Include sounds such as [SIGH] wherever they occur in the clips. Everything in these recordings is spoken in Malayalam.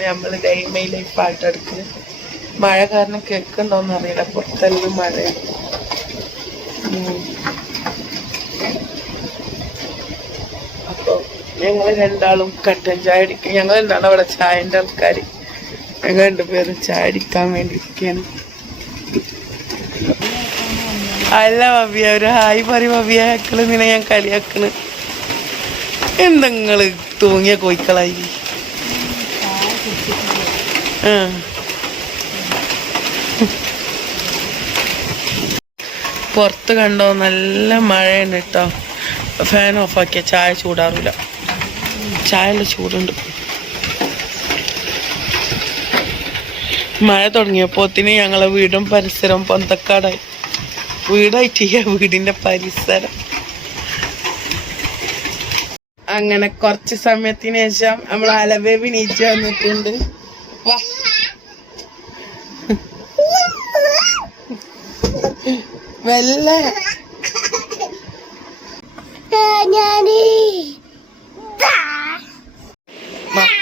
നമ്മൾ ഡൈമയിലെ പാട്ടെടുക്കുക മഴ കാരണം കേൾക്കണ്ടോന്ന് അറിയില്ല. പുറത്തെല്ലാം മഴയാണ് അപ്പോൾ അപ്പൊ ഞങ്ങൾ രണ്ടാളും കട്ടൻ ചായ അടിക്കും ഞങ്ങൾ രണ്ടാളും അവിടെ ചായന്റെ ആൾക്കാർ ഞങ്ങൾ രണ്ടുപേരും ചായ അടിക്കാൻ വേണ്ടി ഇരിക്കുകയാണ് അല്ല ഭവ്യ ഒരു ഹായ് പറയും. ഭവ്യ മക്കൾ നിന്നെ ഞാൻ കളിയാക്കണ്. എന്തെങ്ങൾ തൂങ്ങിയ കോയിക്കളായി പുറത്ത് കണ്ടോ നല്ല മഴയുണ്ട് കേട്ടോ ഫാൻ ഓഫാക്കിയ ചായ ചൂടാറില്ല ചായയുടെ ചൂടുണ്ട്. മഴ തുടങ്ങിയപ്പോത്തിന് ഞങ്ങളെ വീടും പരിസരവും പന്തക്കാടായി. വീടായിട്ടില്ല വീടിന്റെ പരിസരം. അങ്ങനെ കുറച്ച് സമയത്തിന് ശേഷം നമ്മൾ അലവേ നീച്ച് വന്നിട്ടുണ്ട്. വാ. വെല്ലേ മ-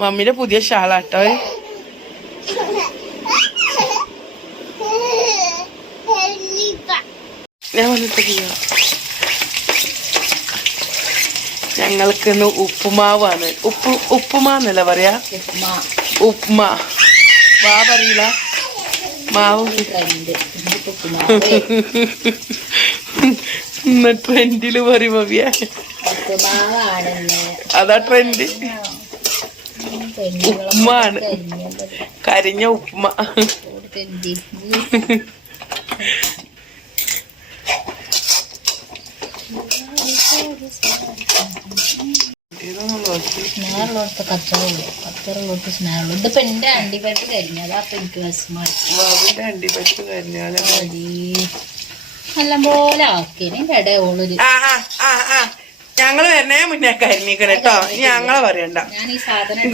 മമ്മിയുടെ പുതിയ ഷാളാട്ടോ. ഞാൻ വന്നിട്ട് ഞങ്ങൾക്ക് ഇന്ന് ഉപ്പുമാവാണ്. ഉപ്പ് ഉപ്പുമാന്നല്ല പറയാ? ഉപ്പുമാ. ഉപ്പുമാ വാ പറയില്ല. മാവ്. ഇന്ന് പറയും ഭവ്യ. അതാ ട്രെൻഡ്. ഉപ്പുമാണ് കരിഞ്ഞ ഉപ്മ. സ്നേഹമുള്ളടത്ത് കച്ചറുള്ളൂ കച്ചറുള്ളടത്ത് സ്നേഹമുള്ളൂ ഇതിപ്പോ എന്റെ അണ്ടിപ്പരിപ്പ് കരിഞ്ഞത് അപ്പൊ എനിക്ക് വിഷമമായി വാവിന്റെ അണ്ടിപ്പരിപ്പ് കരിഞ്ഞാൽ നല്ലപോലെ പോലെ എന്റെ ഇടയിൽ ഓളൊരു ഞങ്ങൾ വരണേ മുന്നേ കരിഞ്ഞിക്കണം കേട്ടോ. ഇനി ഞങ്ങളെ പറയണ്ട.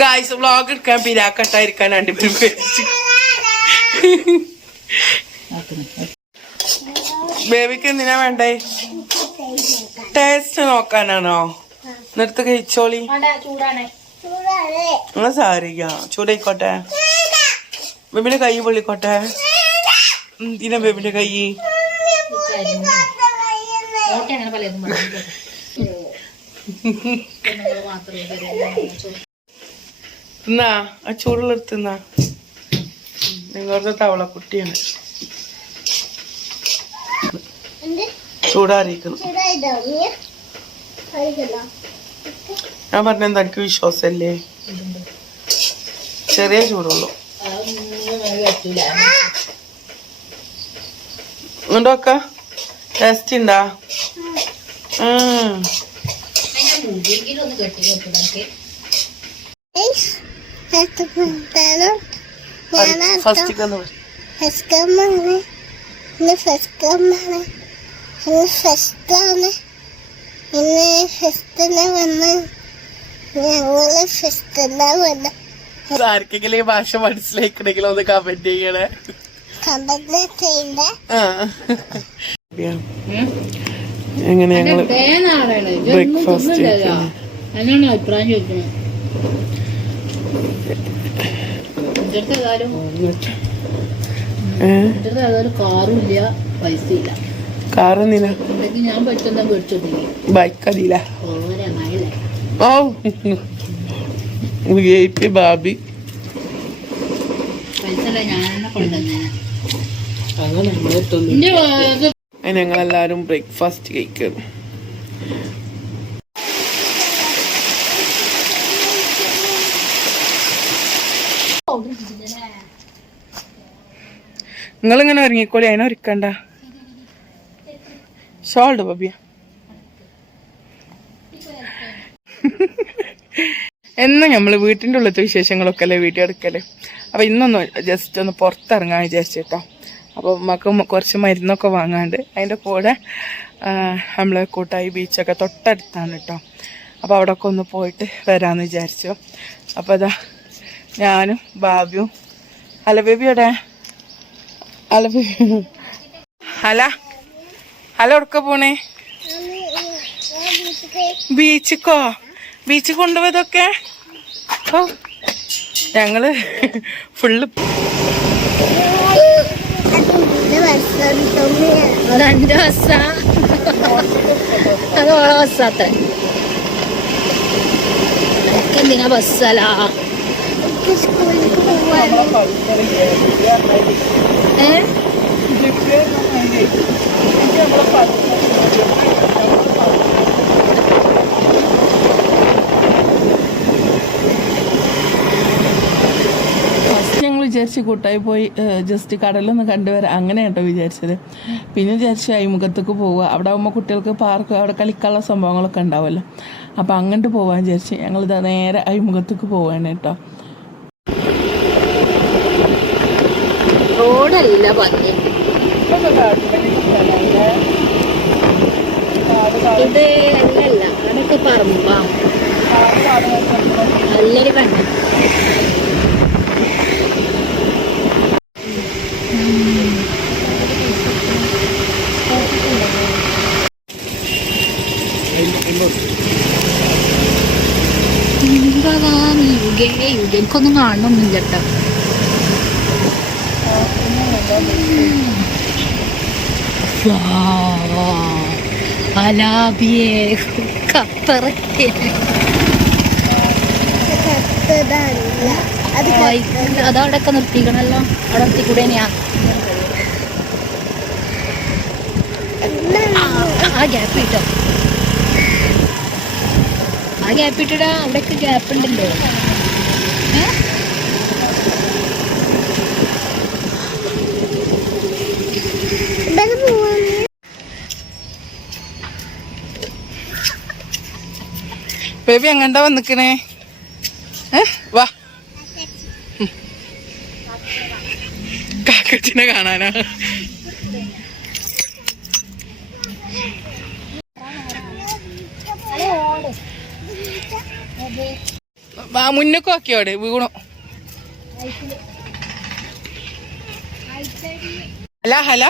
ഗായ്സ് വ്ളോഗ് എടുക്കാൻ പിരാക്കട്ടായിരിക്കാൻ അണ്ടിപ്പരിപ്പ് ആക്കുന്നു. ബേബിക്ക് എന്തിനാ വേണ്ടേ? ടേസ്റ്റ് നോക്കാനാണോ? നിർത്ത് കഴിച്ചോളി. ചൂടാണ്. നിങ്ങൾ സാരിക്കാം? ചൂടായിക്കോട്ടെ. ബേബിന്റെ കൈ പൊള്ളിക്കോട്ടെ. എന്തിനാ ബേബിന്റെ കൈ. തിന്നാ ആ ചൂടുള്ള തിന്നാ. നിങ്ങളുടെ തവളക്കുട്ടിയാണ്. ചൂടാറിയിരിക്കുന്നു ഞാൻ പറഞ്ഞ എന്താ എനിക്ക് വിശ്വാസല്ലേ? ചെറിയ ചൂടുള്ളൂ. ഉണ്ടോക്ക ടേസ്റ്റ് ഉണ്ടാ ഫസ്റ്റ് കൊടുത്തു ഫസ്റ്റ് ഇന്ന് ഫസ്റ്റാണ് ഇന്ന് ഫസ്റ്റിനെ വന്ന് ഞങ്ങൾ ആർക്കെങ്കിലും ഈ ഭാഷ മനസ്സിലാക്കണമെങ്കിൽ ഒന്ന് കമന്റ് ചെയ്യണേ. എങ്ങനെ ഞങ്ങൾ ബ്രേക്ക്ഫാസ്റ്റ് അതിനാണ് അഭിപ്രായം ചോദിക്കുന്നത്? ഇവിടുത്തെ ഏതായാലും ഇവിടുത്തെ ഏതായാലും കാറും ഇല്ല പൈസ ഇല്ല. കാറ് നില ഉണ്ടെങ്കിൽ ഞാൻ പറ്റുന്ന ബൈക്ക് അതില. ഓരോ മഴയില്ല ഓ വിഐപി ബാബി വാ- ഞങ്ങളെല്ലാരും ബ്രേക്ക്ഫാസ്റ്റ് കഴിക്കണം നിങ്ങളിങ്ങനെ ഒരുങ്ങിക്കോളി അതിനെ ഒരുക്കണ്ട ഷോൾഡ് ബബിയ എന്നും നമ്മൾ വീട്ടിന്റെ ഉള്ളത്തെ വിശേഷങ്ങളൊക്കെ അല്ലേ വീഡിയോ എടുക്കൽ അപ്പോൾ ഇന്നൊന്ന് ജസ്റ്റ് ഒന്ന് പുറത്തിറങ്ങാൻ വിചാരിച്ചിട്ടോ അപ്പോൾ നമുക്ക് കുറച്ച് മരുന്നൊക്കെ വാങ്ങാണ്ട് അതിന്റെ കൂടെ നമ്മളെ കൂട്ടായി ബീച്ചൊക്കെ തൊട്ടടുത്താണ് കേട്ടോ. അപ്പോൾ അവിടെയൊക്കെ ഒന്ന് പോയിട്ട് വരാന്ന് വിചാരിച്ചു. അപ്പോൾ അതാ ഞാനും ബാബിയും അല ബേബി എവിടെ? അല ബേബി ഹല ഹല ഉടക്ക പോണേ? ബീച്ചിക്കോ ബീച്ച് കൊണ്ടുപോയതൊക്കെ? ഓ ഞങ്ങൾ ഫുള്ള് രണ്ട് ബസ്സ? അത് ഓളെ ബസ്സാത്ര എന്തിനാ ബസ്സലാ? ഏ ഞങ്ങൾ വിചാരിച്ച് കൂട്ടായി പോയി ജസ്റ്റ് കടലൊന്ന് കണ്ടുവരാം. അങ്ങനെ കേട്ടോ വിചാരിച്ചത്. പിന്നെ വിചാരിച്ച് അഴിമുഖത്തേക്ക് പോവുക. അവിടെ ആകുമ്പോൾ കുട്ടികൾക്ക് പാർക്ക് അവിടെ കളിക്കാനുള്ള സംഭവങ്ങളൊക്കെ ഉണ്ടാവുമല്ലോ. അപ്പോൾ അങ്ങോട്ട് പോകാൻ വിചാരിച്ച് ഞങ്ങളിതാ നേരെ അഴിമുഖത്തേക്ക് പോവാണ് കേട്ടോ. റോഡല്ല ഭംഗി. ഇത് അല്ലല്ല അതൊക്കെ പറമ്പാ. നല്ലൊരു കണ്ണ യുഗേ എനിക്കൊന്നും കാണണമൊന്നുമില്ല കേട്ടോ അലാബിയെ കപ്പറക്കെ. കത്തതല്ല അത് അതവിടെയൊക്കെ നിർത്തിക്കണല്ലോ? അവിടെ നിർത്തിക്കൂടെ ആ ഗ്യാപ്പ് കിട്ടോ. ആ ഗ്യാപ്പ് ഇട്ടിടാ അവിടെയൊക്കെ ഗ്യാപ്പ് ഉണ്ടല്ലോ ബേബി എങ്ങണ്ടാ വന്നിക്കണേ? ഏ? വാ. കാക്കച്ചിനെ കാണാനാ. മുന്നൊക്കെ ആക്കിയോടെ വീണു. ഹല ഹല.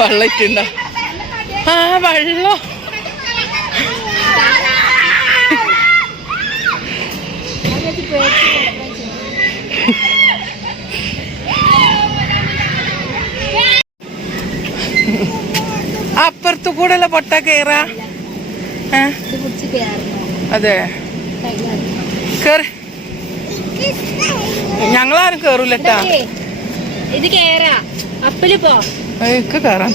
വെള്ളറ്റുണ്ടോ ആ വെള്ളം. അപ്പുറത്ത് കൂടെ അല്ല പൊട്ട കയറാ അതെ. കേറ്. ഞങ്ങളാരും കേറൂലട്ടാ. ഇതൊക്കെ, ഇത് കേറാ. അപ്പൽ പോ. എനിക്ക് കേറാൻ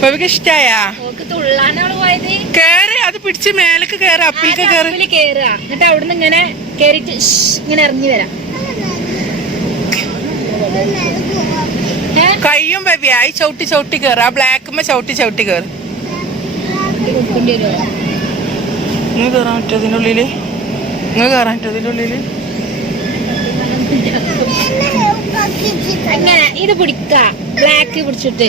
ബേബിക്ക് ഇഷ്ടായാ? കേറി അത് പിടിച്ച് മേലക്ക് കേറി അപ്പിലേക്ക് കേറി. കേറുക എന്നിട്ട് അവിടുന്ന് ഇങ്ങനെ കേറിട്ട് ഇങ്ങനെ ഇറങ്ങി വരാം ഏ? കയ്യും ബേബി ആയി ചവിട്ടി ചവിട്ടി കേറ്. ആ ബ്ലാക്കുമ്മ ചവിട്ടി ചവിട്ടി കൊടുക്കേണ്ടി ഇങ്ങ് കേറാൻ പറ്റുമോ അതിന്റെ ഉള്ളിൽ? ഇങ്ങ് കയറാൻ പറ്റുമോ അതിന്റെ അങ്ങനെ ഇത് പിടിക്ക. ബ്ലാക്ക് പിടിച്ചിട്ടോ.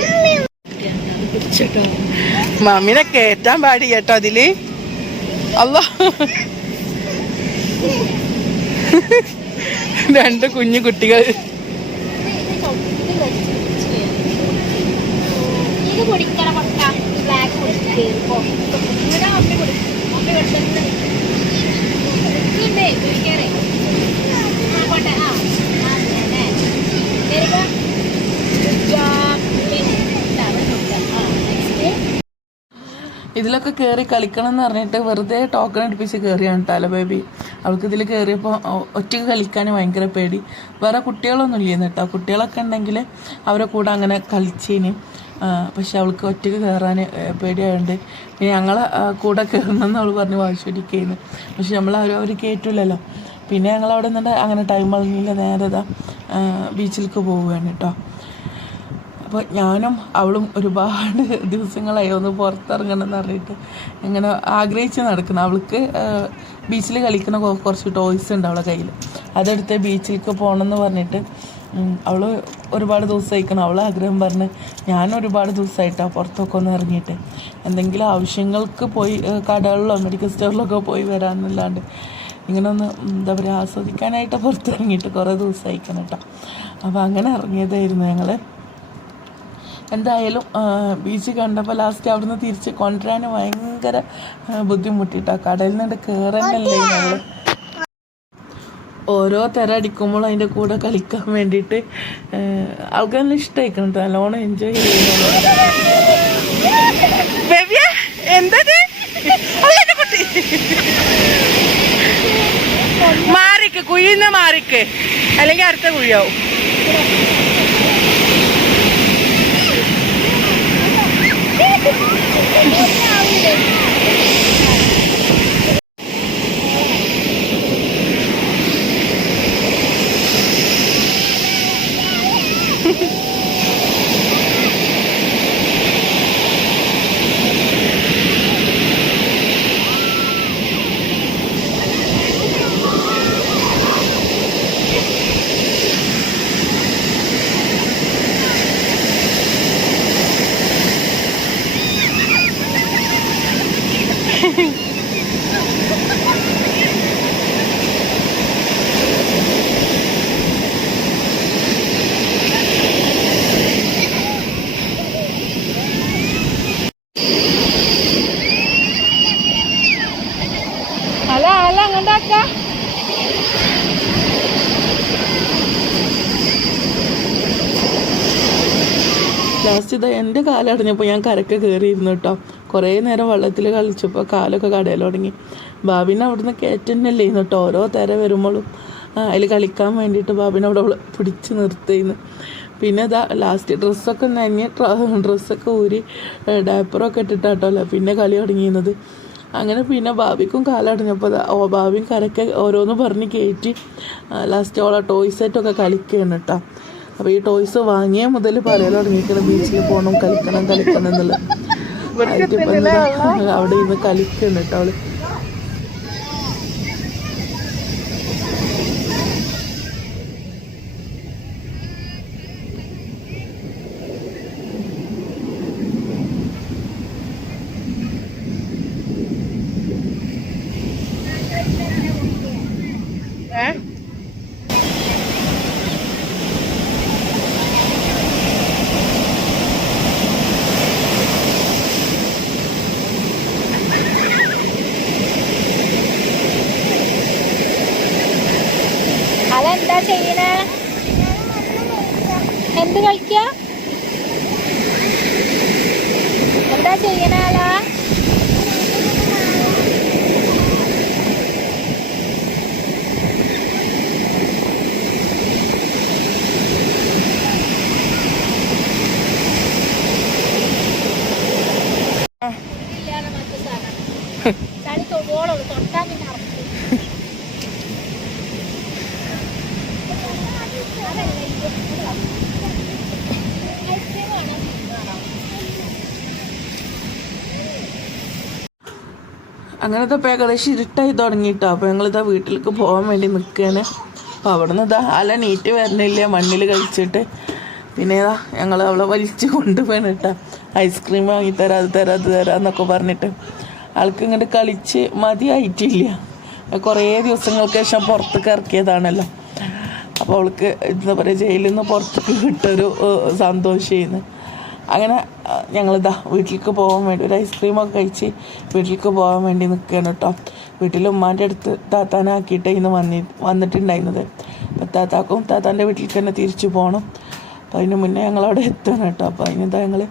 മമ്മിനെ കേറ്റാൻ പാടി കേട്ടോ അതിൽ. അല്ലോ രണ്ട് കുഞ്ഞു കുട്ടികൾ ഇത് പിടിക്കണം പൊട്ട ബ്ലാക്ക് പിടിച്ചിട്ട് കേറിപ്പോ ഇവിടെ അമ്മ പിടിക്കും അമ്മ പിടിച്ചിട്ട് ഇല്ലേ പിടിക്കാനേ ആ ബ്ലാക്ക് ആ ആ. ഇതിലൊക്കെ കയറി കളിക്കണം എന്ന് പറഞ്ഞിട്ട് വെറുതെ ടോക്കൺ അടുപ്പിച്ച് കയറിയാണ് തല ബേബി അവൾക്ക് ഇതിൽ കയറിയപ്പോൾ ഒറ്റയ്ക്ക് കളിക്കാൻ ഭയങ്കര പേടി. വേറെ കുട്ടികളൊന്നും ഇല്ലയെന്ന് കേട്ടോ കുട്ടികളൊക്കെ ഉണ്ടെങ്കിൽ അവരെ കൂടെ അങ്ങനെ കളിച്ചേന്. പക്ഷെ അവൾക്ക് ഒറ്റയ്ക്ക് കയറാൻ പേടിയായതുകൊണ്ട് പിന്നെ ഞങ്ങളെ കൂടെ കയറണമെന്ന് അവൾ പറഞ്ഞ് വാശിടിക്കുന്നു പക്ഷെ നമ്മൾ അവർ അവർ കയറ്റില്ലല്ലോ പിന്നെ ഞങ്ങൾ അവിടെ നിന്നിട്ട് അങ്ങനെ ടൈം കളഞ്ഞില്ല നേരെ ഇതാ ബീച്ചിലേക്ക് പോവുകയാണ് കേട്ടോ അപ്പോൾ ഞാനും അവളും ഒരുപാട് ദിവസങ്ങളായി ഒന്ന് പുറത്തിറങ്ങണം എന്ന് പറഞ്ഞിട്ട് ഇങ്ങനെ ആഗ്രഹിച്ച് നടക്കുന്നു. അവൾക്ക് ബീച്ചിൽ കളിക്കുന്ന കുറച്ച് ടോയ്സ് ഉണ്ട് അവളെ കയ്യിൽ അതെടുത്ത് ബീച്ചിലേക്ക് പോകണമെന്ന് പറഞ്ഞിട്ട് അവൾ ഒരുപാട് ദിവസമായിക്കണം. അവൾ ആഗ്രഹം പറഞ്ഞ് ഞാൻ ഒരുപാട് ദിവസമായിട്ടാണ് പുറത്തൊക്കെ ഒന്ന് ഇറങ്ങിയിട്ട്. എന്തെങ്കിലും ആവശ്യങ്ങൾക്ക് പോയി കടകളിലോ മെഡിക്കൽ സ്റ്റോറിലൊക്കെ പോയി വരാമെന്നല്ലാണ്ട് ഇങ്ങനെ ഒന്ന് എന്താ പറയുക ആസ്വദിക്കാനായിട്ട് പുറത്തിറങ്ങിയിട്ട് കുറേ ദിവസമായിക്കണം കേട്ടോ അപ്പോൾ അങ്ങനെ ഇറങ്ങിയതായിരുന്നു ഞങ്ങൾ എന്തായാലും ബീച്ച് കണ്ടപ്പോൾ ലാസ്റ്റ് അവിടുന്ന് തിരിച്ച് കൊണ്ടുവരാൻ ഭയങ്കര ബുദ്ധിമുട്ടിട്ടോ. കടലിൽ നിന്ന് കയറന്നല്ലേ ഞങ്ങൾ ഓരോ തിര അടിക്കുമ്പോൾ അതിന്റെ കൂടെ കളിക്കാൻ വേണ്ടിയിട്ട് ആൾക്ക് നല്ല ഇഷ്ടമായിരിക്കണം നല്ലോണം എൻജോയ് ചെയ്യുന്നു മാറിക്ക് കുഴിന്ന് മാറിക്ക്. അല്ലെങ്കിൽ അടുത്ത കുഴിയാവും. അല്ല [LAUGHS] അങ്ങോട്ടാക്ക ലാസ്റ്റ് ഇതാ എന്റെ കാലടഞ്ഞപ്പോൾ ഞാൻ കരക്ക് കയറിയിരുന്നു കേട്ടോ കുറേ നേരം വെള്ളത്തിൽ കളിച്ചപ്പോൾ കാലൊക്കെ കടയിൽ തുടങ്ങി ബാബിനെ അവിടുന്ന് കയറ്റന്നല്ലേ കേട്ടോ ഓരോ തിര വരുമ്പോഴും അതിൽ കളിക്കാൻ വേണ്ടിയിട്ട് ബാബിനെ അവിടെ അവൾ പിടിച്ച് നിർത്തിയിരുന്നു പിന്നെ ഇതാ ലാസ്റ്റ് ഡ്രസ്സൊക്കെ നനഞ്ഞ് ഡ്രസ്സൊക്കെ ഊരി ഡയപ്പറൊക്കെ ഇട്ടിട്ടാട്ടോ അല്ല പിന്നെ കളി തുടങ്ങിയിരുന്നത്. അങ്ങനെ പിന്നെ ഭാവിക്കും കാലടഞ്ഞപ്പോൾ ഓ ഭാവിയും കരക്കെ ഓരോന്ന് പറഞ്ഞ് കയറ്റി ലാസ്റ്റ് ഓളെ ടോയ് സെറ്റൊക്കെ കളിക്കുകയാണ് കേട്ടോ അപ്പോൾ ഈ ടോയ്സ് വാങ്ങിയ മുതൽ പറയാൻ തുടങ്ങിയിരിക്കണം ബീച്ചിൽ പോകണം കളിക്കണം കളിക്കണം എന്നുള്ളത്. അവിടെ ഇന്ന് കളിക്കണം കേട്ടോ അവൾ. അതെന്താ ചെയ്യണേ? എന്ത് കളിക്ക? എന്താ ചെയ്യണേ അങ്ങനത്തെ ഇപ്പോൾ ഏകദേശം ഇരുട്ടായി തുടങ്ങിയിട്ടോ അപ്പോൾ ഞങ്ങളിതാ വീട്ടിലേക്ക് പോകാൻ വേണ്ടി നിൽക്കുകയാണ് അപ്പോൾ അവിടെ നിന്ന് ഇതാ അല നീറ്റ് വരണില്ല മണ്ണിൽ കഴിച്ചിട്ട്. പിന്നെ ഇതാ ഞങ്ങൾ അവളെ വലിച്ച് കൊണ്ടുപോകണം കേട്ടോ ഐസ്ക്രീം വാങ്ങിത്തരാം അത് തരാം അത് തരാം എന്നൊക്കെ പറഞ്ഞിട്ട്. ആൾക്ക് ഇങ്ങോട്ട് കളിച്ച് മതിയായിട്ടില്ല. കുറേ ദിവസങ്ങൾക്ക് ശേഷം പുറത്തേക്ക് ഇറക്കിയതാണല്ലോ. അപ്പോൾ അവൾക്ക് എന്താ പറയുക ജയിലിൽ നിന്ന് പുറത്തേക്ക് കിട്ടൊരു സന്തോഷമായിരുന്നു അങ്ങനെ ഞങ്ങളിതാ വീട്ടിലേക്ക് പോകാൻ വേണ്ടി ഒരു ഐസ്ക്രീമൊക്കെ കഴിച്ച് വീട്ടിലേക്ക് പോകാൻ വേണ്ടി നിൽക്കുകയാണ് കേട്ടോ വീട്ടിൽ ഉമ്മാന്റെ അടുത്ത് താത്താനാക്കിയിട്ട് ഇന്ന് വന്നി വന്നിട്ടുണ്ടായിരുന്നത്. അപ്പോൾ താത്താക്കും താത്താന്റെ വീട്ടിലേക്ക് തന്നെ തിരിച്ചു പോകണം അപ്പോൾ അതിന് മുന്നേ ഞങ്ങളവിടെ എത്തണം കേട്ടോ അപ്പോൾ അതിനെന്താ ഞങ്ങൾ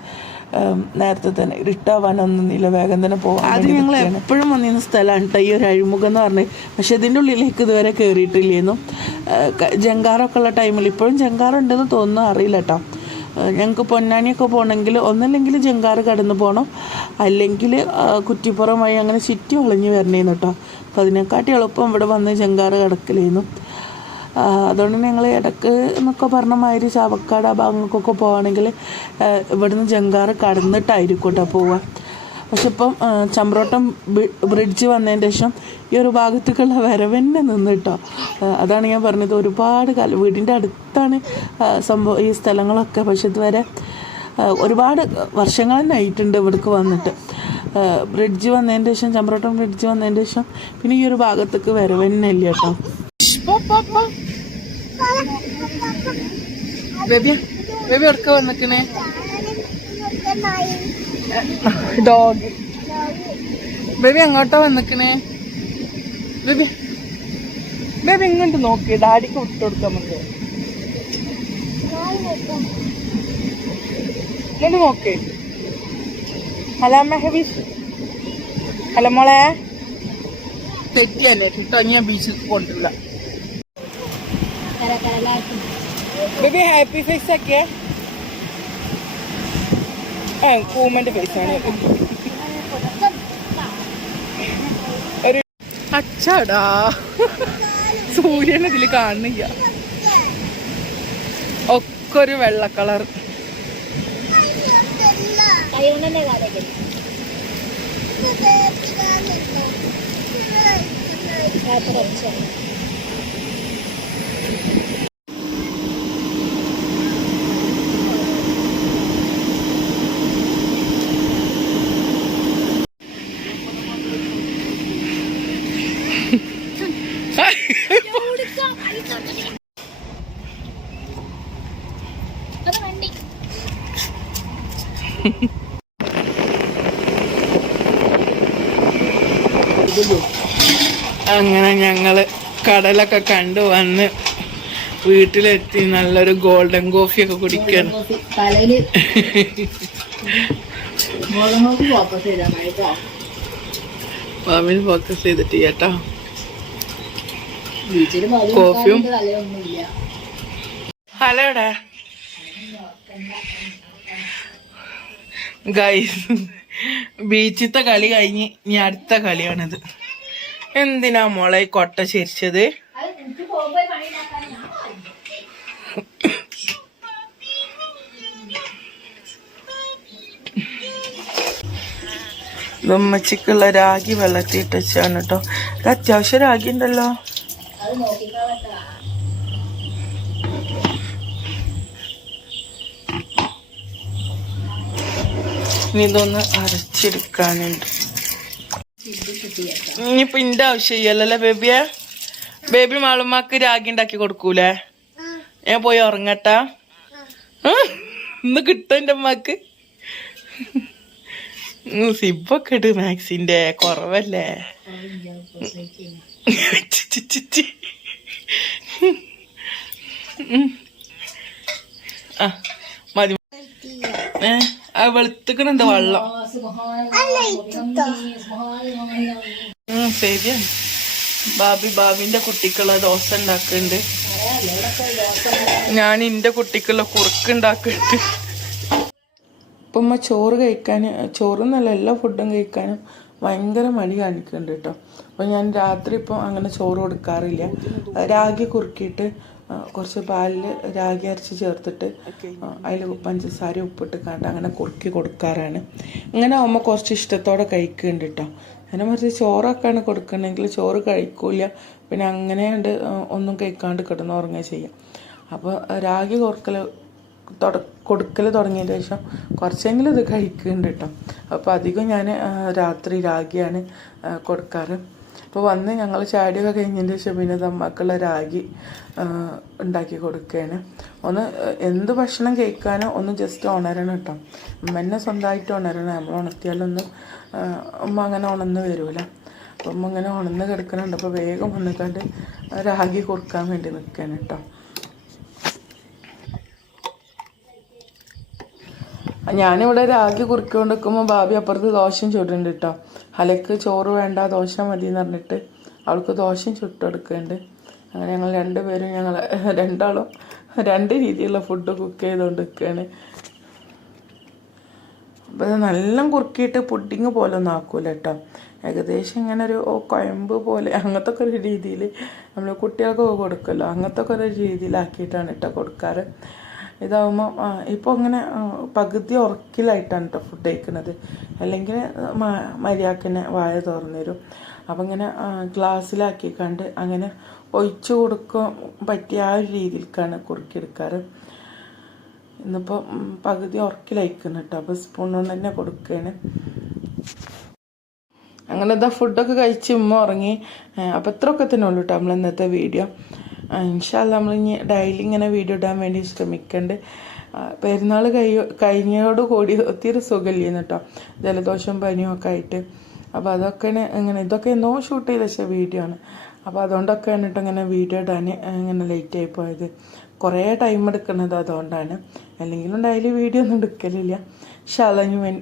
നേരത്തെ തന്നെ ഇരുട്ടാവാനൊന്നുമില്ല വേഗം തന്നെ പോകാൻ അത് ഞങ്ങൾ എപ്പോഴും വന്നിരുന്ന സ്ഥലമാണ് കേട്ടോ ഈ ഒരു അഴിമുഖം എന്ന് പറഞ്ഞത് പക്ഷെ ഇതിന്റെ ഉള്ളിലേക്ക് ഇതുവരെ കയറിയിട്ടില്ലേന്നും ജങ്കാറൊക്കെ ഉള്ള ടൈമിൽ ഇപ്പോഴും ജങ്കാറുണ്ടെന്ന് തോന്നുന്നു അറിയില്ല കേട്ടോ ഞങ്ങൾക്ക് പൊന്നാനിയൊക്കെ പോകണമെങ്കിൽ ഒന്നല്ലെങ്കിൽ ജങ്കാറ് കടന്ന് പോകണം അല്ലെങ്കിൽ കുറ്റിപ്പുറം വഴി അങ്ങനെ ചുറ്റി ഒളിഞ്ഞ് വരണേന്ന് കേട്ടോ അപ്പോൾ അതിനെക്കാട്ടി എളുപ്പം ഇവിടെ വന്ന് ജങ്കാറ് കിടക്കലേന്നു. അതുകൊണ്ട് ഞങ്ങൾ ഇടയ്ക്ക് എന്നൊക്കെ പറഞ്ഞ മാതിരി ചാവക്കാട് ആ ഭാഗങ്ങൾക്കൊക്കെ പോവുകയാണെങ്കിൽ ഇവിടുന്ന് ജങ്കാറ് കടന്നിട്ടായിരിക്കും കേട്ടോ പോവുക പക്ഷെ ഇപ്പം ചമ്പ്രോട്ടം ബ്രിഡ്ജ് വന്നതിന് ശേഷം ഈ ഒരു ഭാഗത്തേക്കുള്ള വരവന്നെ നിന്ന് കേട്ടോ അതാണ് ഞാൻ പറഞ്ഞത്. ഒരുപാട് കാലം വീടിന്റെ അടുത്താണ് സംഭവം ഈ സ്ഥലങ്ങളൊക്കെ. പക്ഷെ ഇതുവരെ ഒരുപാട് വർഷങ്ങൾ തന്നെ ആയിട്ടുണ്ട് ഇവിടേക്ക് വന്നിട്ട്. ബ്രിഡ്ജ് വന്നതിന് ശേഷം ചമ്പ്രോട്ടം ബ്രിഡ്ജ് വന്നതിന് ശേഷം പിന്നെ ഈ ഒരു ഭാഗത്തേക്ക് വരവന്നില്ല കേട്ടോ ബേബി ബേബി വന്നിക്കണേ? ഡോഗ് ബേബി എങ്ങോട്ടാ വന്നിക്കണേ? ബേബി ബേബി ഇങ്ങോട്ട് നോക്ക്. ഡാഡിക്ക് വിട്ടു കൊടുക്കാൻ നമുക്ക്. ഇങ്ങോട്ട് നോക്ക്. ഹലോ മെഹബീഷ് ഹലോ മോളെ. തെറ്റി തന്നെ. കിട്ടോ ഞാൻ ബീച്ചിൽ കൊണ്ടില്ല ബേബി ഹാപ്പി ഫേസ് ഒക്കെ. ആ കൂമന്റെ ഫേസ് ആണ്. ഒരു അച്ചടാ. സൂര്യൻ ഇതിൽ കാണുന്നില്ല. ഒക്കെ ഒരു വെള്ള കളർ. കൈ അങ്ങനെ ഞങ്ങൾ കടലൊക്കെ കണ്ടു വന്ന് വീട്ടിലെത്തി നല്ലൊരു ഗോൾഡൻ കോഫി ഒക്കെ കുടിക്കണം. മുളക് ഫോക്കസ് ചെയ്തിട്ട് കേട്ടോ. കോഫിയും. ഹലോടാ. ഗൈസ് ബീച്ചിത്തെ കളി കഴിഞ്ഞ് ഇനി അടുത്ത കളിയാണിത്. എന്തിനാ മോളെ കൊട്ട ചിരിച്ചത്? ഉമ്മച്ചിക്കുള്ള രാഗി വെള്ളത്തിൽ വെച്ചാണ് കേട്ടോ ഇത് അത്യാവശ്യം രാഗി ഉണ്ടല്ലോ ഇനി ഇതൊന്ന് അരച്ചെടുക്കാനുണ്ട്. ഇനിയിപ്പൊ ഇന്റെ ആവശ്യം ആവശ്യമില്ലല്ലേ ബേബിയെ? ബേബി മാളുമാക്ക് രാഗി ഉണ്ടാക്കി കൊടുക്കൂലേ? ഞാൻ പോയി ഉറങ്ങട്ടാ? ഇന്ന് കിട്ടും എന്റെ അമ്മയ്ക്ക് സിബൊക്കെ ഇട് മാക്സിന്റെ കുറവല്ലേ. ആ മതി. ഏ? ആ വെളുത്തുക്കണെന്താ വെള്ളം ശരിയാണ്. ബാബി ബാബിന്റെ കുട്ടിക്കുള്ള ദോശ ഉണ്ടാക്കുന്നുണ്ട്. ഞാൻ എന്റെ കുട്ടിക്കുള്ള കുറുക്ക് ഉണ്ടാക്കുന്നുണ്ട്. ഇപ്പം ഉമ്മ ചോറ് കഴിക്കാൻ ചോറെന്നല്ല എല്ലാ ഫുഡും കഴിക്കാനും ഭയങ്കര മടി കാണിക്കുന്നുണ്ട് കേട്ടോ. അപ്പോൾ ഞാൻ രാത്രി ഇപ്പം അങ്ങനെ ചോറ് കൊടുക്കാറില്ല. രാഗി കുറുക്കിയിട്ട് കുറച്ച് പാലിൽ രാഗി അരച്ച് ചേർത്തിട്ട് അതിൽ പഞ്ചസാര ഉപ്പിട്ട് കണ്ട് അങ്ങനെ കുറുക്കി കൊടുക്കാറാണ്. ഇങ്ങനെ ആകുമ്പോൾ കുറച്ച് ഇഷ്ടത്തോടെ കഴിക്കുന്നുണ്ട് കേട്ടോ അതിനെ മറിച്ച് ചോറൊക്കെയാണ് കൊടുക്കണമെങ്കിൽ ചോറ് കഴിക്കൂല പിന്നെ അങ്ങനെ ഉണ്ട് ഒന്നും കഴിക്കാണ്ട് കിടന്ന് ഉറങ്ങുക ചെയ്യാം. അപ്പോൾ രാഗി കുറുക്കൽ തുട കൊടുക്കൽ തുടങ്ങിയതിന് ശേഷം കുറച്ചെങ്കിലും ഇത് കഴിക്കുന്നുണ്ട് കേട്ടോ അപ്പോൾ അധികം ഞാൻ രാത്രി രാഗിയാണ് കൊടുക്കാറ്. അപ്പോൾ വന്ന് ഞങ്ങൾ ചാടിയൊക്കെ കഴിഞ്ഞതിന് ശേഷം പിന്നെ നമ്മക്കുള്ള രാഗി ഉണ്ടാക്കി കൊടുക്കുകയാണ് ഒന്ന് എന്ത് ഭക്ഷണം കഴിക്കാനോ ഒന്ന് ജസ്റ്റ് ഉണരണം കേട്ടോ. അമ്മ എന്നെ സ്വന്തമായിട്ട് ഉണരണം. നമ്മൾ ഉണർത്തിയാലൊന്നും അമ്മ അങ്ങനെ ഉണർന്ന് വരില്ല അപ്പം അങ്ങനെ ഉണർന്ന് കിടക്കുന്നുണ്ട് അപ്പോൾ വേഗം വന്നിട്ട് രാഗി കൊടുക്കാൻ വേണ്ടി നിൽക്കുകയാണ് കേട്ടോ. ഞാനിവിടെ രാഗി കുറുക്കൊണ്ട് നിൽക്കുമ്പോൾ ഭാബി അപ്പുറത്ത് ദോശയും ചുടുന്നുണ്ട് കേട്ടോ ഹലക്ക് ചോറ് വേണ്ട ദോശ മതി എന്ന് പറഞ്ഞിട്ട് അവൾക്ക് ദോശയും ചുട്ടെടുക്കുന്നുണ്ട് അങ്ങനെ ഞങ്ങൾ രണ്ടുപേരും ഞങ്ങൾ രണ്ടാളും രണ്ട് രീതിയിലുള്ള ഫുഡ് കുക്ക് ചെയ്തുകൊണ്ട് നിൽക്കുകയാണ്. അപ്പോൾ ഇത് നല്ല കുറുക്കിയിട്ട് പുഡിങ് പോലെ ഒന്നും ആക്കൂല കേട്ടോ ഏകദേശം ഇങ്ങനെ ഒരു കുഴമ്പ് പോലെ അങ്ങനത്തെ ഒക്കെ ഒരു രീതിയിൽ നമ്മൾ കുട്ടികൾക്ക് കൊടുക്കുമല്ലോ അങ്ങനത്തെ ഒക്കെ ഒരു രീതിയിലാക്കിയിട്ടാണ് കേട്ടോ കൊടുക്കാറ്. ഇതാവുമ്പോൾ ഇപ്പോൾ ഇങ്ങനെ ആ, പകുതി ഉറക്കിലായിട്ടാണ് കേട്ടോ ഫുഡ് കഴിക്കുന്നത് അല്ലെങ്കിൽ മര്യാദക്കിനെ വായ തുറന്നു തരും അപ്പം ഇങ്ങനെ ഗ്ലാസ്സിലാക്കി കണ്ട് അങ്ങനെ ഒഴിച്ചു കൊടുക്കാൻ പറ്റിയ ആ ഒരു രീതിയിലേക്കാണ് കുറുക്കിയെടുക്കാറ്. ഇന്നിപ്പോൾ പകുതി ഉറക്കിലയക്കുന്നു കേട്ടോ അപ്പോൾ സ്പൂൺ കൊണ്ട് തന്നെ കൊടുക്കുകയാണ് അങ്ങനെ ഇതാ ഫുഡൊക്കെ കഴിച്ച് ഉമ്മ ഉറങ്ങി. അപ്പോൾ ഇത്രയൊക്കെ തന്നെ ഉള്ളൂ കേട്ടോ നമ്മൾ ഇന്നത്തെ വീഡിയോ ഇൻഷാല്ല നമ്മൾ ഇനി ഡെയിലി ഇങ്ങനെ വീഡിയോ ഇടാൻ വേണ്ടി ശ്രമിക്കേണ്ട. പെരുന്നാൾ കഴിയോ കഴിഞ്ഞോട് കൂടി ഒത്തിരി സുഖമില്ലേന്ന് കേട്ടോ ജലദോഷവും പനിയും ഒക്കെ ആയിട്ട്. അപ്പോൾ അതൊക്കെ ഇങ്ങനെ ഇതൊക്കെ എന്തോ ഷൂട്ട് ചെയ്ത പക്ഷേ വീഡിയോ ആണ്. അപ്പോൾ അതുകൊണ്ടൊക്കെ കേട്ടോ ഇങ്ങനെ വീഡിയോ ഇടാൻ ഇങ്ങനെ ലേറ്റ് ആയി പോയത്. കുറേ ടൈം എടുക്കുന്നത് അതുകൊണ്ടാണ്. അല്ലെങ്കിലും ഡെയിലി വീഡിയോ ഒന്നും എടുക്കലില്ല. പക്ഷെ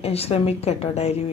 ഞാൻ ശ്രമിക്കട്ടോ ഡെയിലി വീഡിയോ